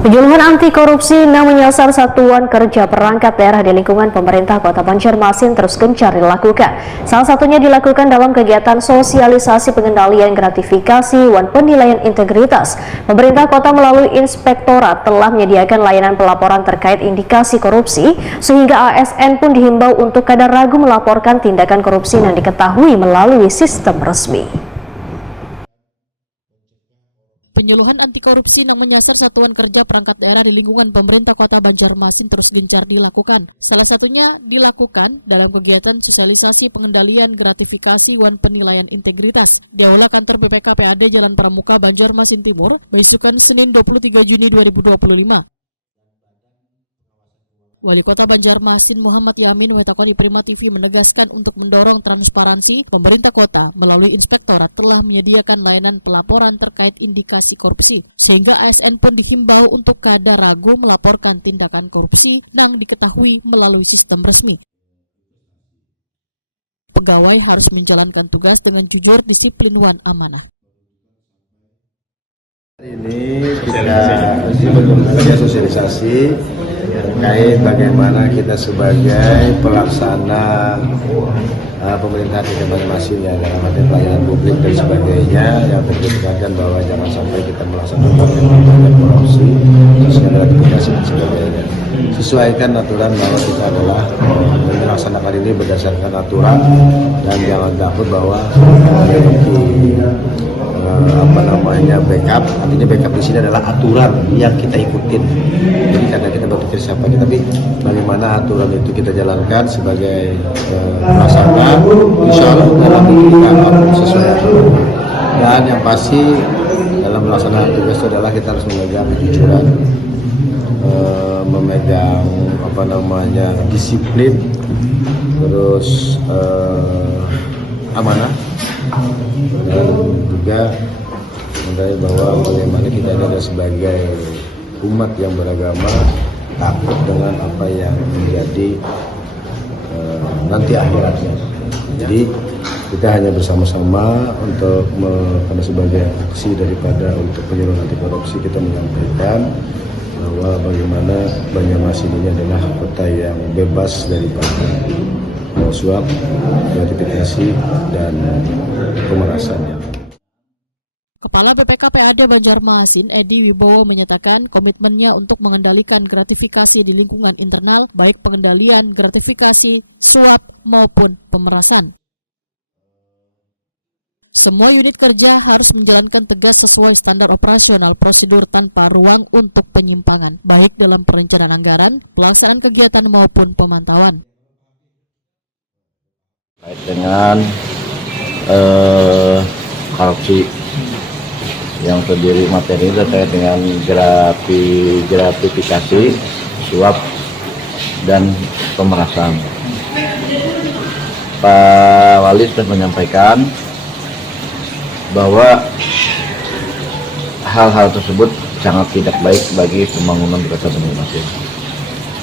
Penyuluhan anti korupsi yang menyasar satuan kerja perangkat daerah di lingkungan pemerintah Kota Banjarmasin terus gencar dilakukan. Salah satunya dilakukan dalam kegiatan sosialisasi pengendalian gratifikasi dan penilaian integritas. Pemerintah kota melalui inspektorat telah menyediakan layanan pelaporan terkait indikasi korupsi, sehingga ASN pun dihimbau untuk kadar ragu melaporkan tindakan korupsi yang diketahui melalui sistem resmi. Penyuluhan anti korupsi yang menyasar satuan kerja perangkat daerah di lingkungan pemerintah Kota Banjarmasin terus gencar dilakukan. Salah satunya dilakukan dalam kegiatan sosialisasi pengendalian gratifikasi dan penilaian integritas di aula kantor BPKPAD Jalan Pramuka Banjarmasin Timur, beisukan Senin 23 Juni 2025. Wali Kota Banjarmasin Muhammad Yamin Wetakoli Prima TV menegaskan untuk mendorong transparansi, pemerintah kota melalui inspektorat telah menyediakan layanan pelaporan terkait indikasi korupsi, sehingga ASN pun dihimbau untuk kada ragu melaporkan tindakan korupsi yang diketahui melalui sistem resmi. Pegawai harus menjalankan tugas dengan jujur, disiplin, dan amanah. Ini kita sosialisasi terkait bagaimana kita sebagai pelaksana pemerintah di Banjarmasin ya, dalam arti pelayanan publik dan sebagainya, yang terkait bahwa jangan sampai kita melaksanakan tindakan korupsi, sesuai gratifikasi dan sebagainya. Sesuaikan aturan bahwa kita adalah melaksanakan ini berdasarkan aturan dan jangan takut bahwa backup. Artinya backup di sini adalah aturan yang kita ikutin. Jadi karena kita berpikir siapa kita, tapi bagaimana aturan itu kita jalankan sebagai pelaksana, insya Allah dalam kita sesuai aturan. Dan yang pasti dalam melaksanakan tugas itu adalah kita harus memegang kejujuran, memegang disiplin, terus amanah, dan juga bahwa bagaimana kita adalah sebagai umat yang beragama takut dengan apa yang menjadi nanti akhiratnya. Jadi kita hanya bersama-sama untuk karena sebagai aksi daripada untuk penyuluhan anti korupsi, kita menyampaikan bahwa bagaimana Banjarmasin ini adalah kota yang bebas daripada suap, gratifikasi, dan pemerasan. Kepala BPKPAD Banjarmasin Edi Wibowo menyatakan komitmennya untuk mengendalikan gratifikasi di lingkungan internal, baik pengendalian gratifikasi, suap maupun pemerasan. Semua unit kerja harus menjalankan tegas sesuai standar operasional prosedur tanpa ruang untuk penyimpangan, baik dalam perencanaan anggaran, pelaksanaan kegiatan maupun pemantauan. Baik dengan korupsi yang terdiri materi terkait dengan gratifikasi, suap, dan pemerasan. Pak Wali sudah menyampaikan bahwa hal-hal tersebut sangat tidak baik bagi pembangunan di Kota Banjarmasin,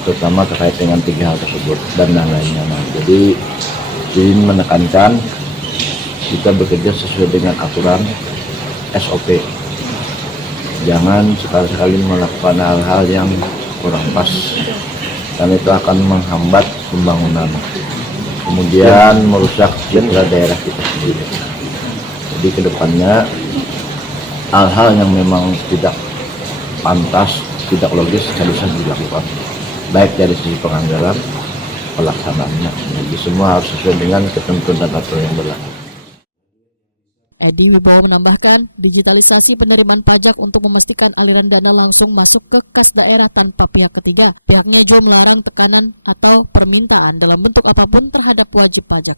terutama terkait dengan 3 hal tersebut dan lainnya. Jadi ingin menekankan kita bekerja sesuai dengan aturan SOP. Jangan sekali-sekali melakukan hal-hal yang kurang pas, dan itu akan menghambat pembangunan, kemudian merusak citra daerah kita sendiri. Jadi kedepannya hal-hal yang memang tidak pantas, tidak logis harusnya dilakukan, baik dari sisi penganggaran, pelaksanaannya. Jadi semua harus sesuai dengan ketentuan dan aturan yang berlaku. Edi Wibowo menambahkan, digitalisasi penerimaan pajak untuk memastikan aliran dana langsung masuk ke kas daerah tanpa pihak ketiga. Pihaknya juga melarang tekanan atau permintaan dalam bentuk apapun terhadap wajib pajak.